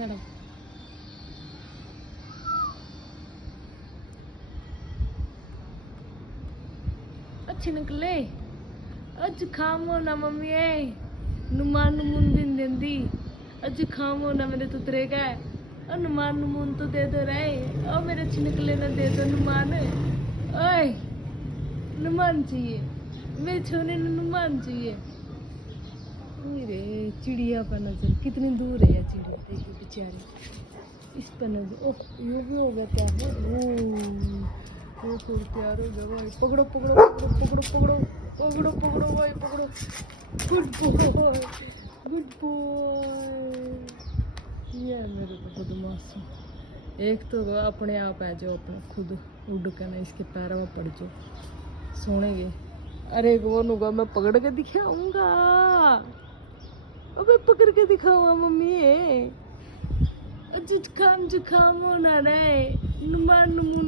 चढ़ो। अच्छे निकले अज खामो ना मम्मी नुमान नुमून भी नहीं देंदी अज खामो ना मेरे तुतरे का और नुमान नुमून तो दे दो रहे और मेरे अच्छे निकले ना दे दो नुमान। ओए नुमान चाहिए मेरे छोने ने नुमान चाहिए। अरे चिड़िया पर नजर कितनी दूर है यार चिड़िया देखिए बेचारी इस पर नजर। ओह ये भी हो गया तैयार। वो फिर तैयार हो गया भाई। पकड़ो पकड़ो पकड़ो पकड़ो पकड़ो पकड़ो पकड़ो भाई पकड़ो। Good boy good boy. ये है मेरे को बदमाश। एक तो अपने आप है जो अपने खुद उड़ के ना इसके पैरों में पड़ जाओ सोनेगे। अरे कौन होगा मैं पकड़ के दिखाऊंगा। अबे पकड़ के दिखाऊंगा मम्मी जुकाम जुकाम होना रे नुमान नुमून